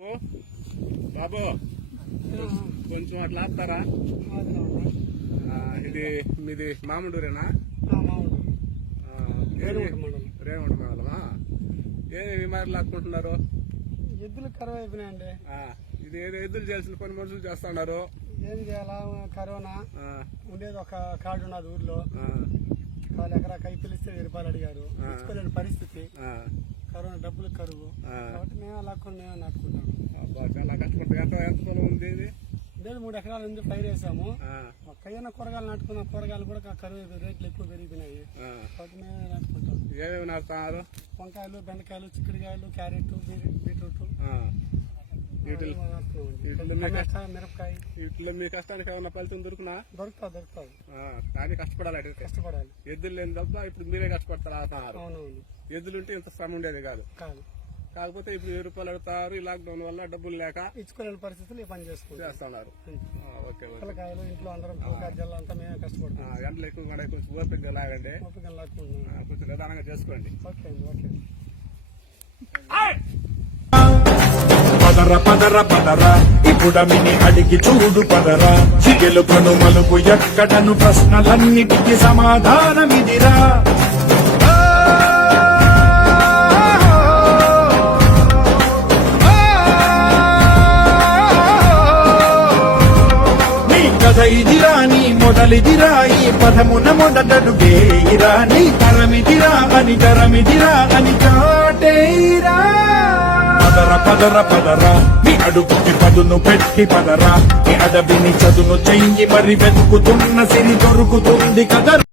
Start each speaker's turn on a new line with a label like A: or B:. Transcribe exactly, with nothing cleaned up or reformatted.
A: బాబు కొంచెం అట్లా ఆపుతారా? ఇది మీది మామిడూరేనా? రేవండి మండలమా? ఏమి విమానాలు లాక్కుంటున్నారు?
B: ఎద్దులు కరువు అయిపోయినాయండి.
A: ఇది ఏదో ఎద్దులు చేయాల్సిన పని మనుషులు చేస్తున్నారు.
B: ఏం చేయాలా? కరోనా ఉండేది ఒక కార్డు ఉన్నది ఊర్లో, వాళ్ళు ఎకరా కై పిలిస్తే వెయ్యి రూపాయలు అడిగారు, తెచ్చుకోలేని పరిస్థితి. కరోనా డబ్బులు కరువు కాబట్టి మేము లాక్కొని మేము నాటుకుంటాము.
A: చాలా కష్టపడతాం. ఎంత ఎంత పొలం ఉంది ఇది?
B: లేదు, మూడు ఎకరాల నుంచి పైరు వేసాము. ఒక్కైనా కూరగాయలు నాటుకున్నాం. కూరగాయలు కూడా కరువు రేట్లు ఎక్కువ పెరిగిపోయినాయి కాబట్టి మేమే నాటుకుంటాం.
A: ఏమేమి నాటుతున్నారు?
B: వంకాయలు, బెండకాయలు, చిక్కుడుకాయలు, క్యారెట్, బీట్రూట్. మిరపకాయ.
A: వీటిలో మీ కష్టానికి ఏమన్నా ఫలితం దొరుకునా?
B: దొరుకుతా దొరుకుతుంది
A: కానీ కష్టపడాలి.
B: కష్టపడాలి.
A: ఎద్దులు లేని తప్ప ఇప్పుడు మీరే కష్టపడతారు.
B: అవునవును.
A: ఎద్దులుంటే ఇంత శ్రమ ఉండేది కాదు.
B: కాదు
A: కాకపోతే ఇప్పుడు వెయ్యి రూపాయలు అడుగుతారు. ఈ లాక్డౌన్ వల్ల డబ్బులు లేక
B: ఇచ్చుకోలేని పరిస్థితులు ఈ పని చేసుకుంటున్నారు. పిల్లకాయలు ఇంట్లో అందరం పిల్లకాయలు అంతా మేమే కష్టపడతాం.
A: ఎండలు ఎక్కువ కూడా కొంచెం ఓపికగా లాగండి.
B: ఓపిక లాక్కుంటున్నాం.
A: కొంచెం నిదానంగా చేసుకోండి.
B: ఓకే అండి. ఓకే.
C: పదర పదర పదర ఇప్పుడమిని అడిగి చూడు పదరా, గెలుపను మలుపు ఎక్కడను ప్రశ్నలన్నిటికీ సమాధానమిదిరా. నీ కథ ఇదిరా, నీ మొదలిదిరా, ఈ పదమున మొదటడుగేయిరా. నీ తరమిదిరా అని తరమిదిరా అని చాటేయిరా. పదర పదర పదరా మీ అడుగుకి పదును పెట్టి పదరా, మీ అడవిని చదును చెయ్యి మరి వెతుకుతున్న సిరి దొరుకుతుంది కదరా.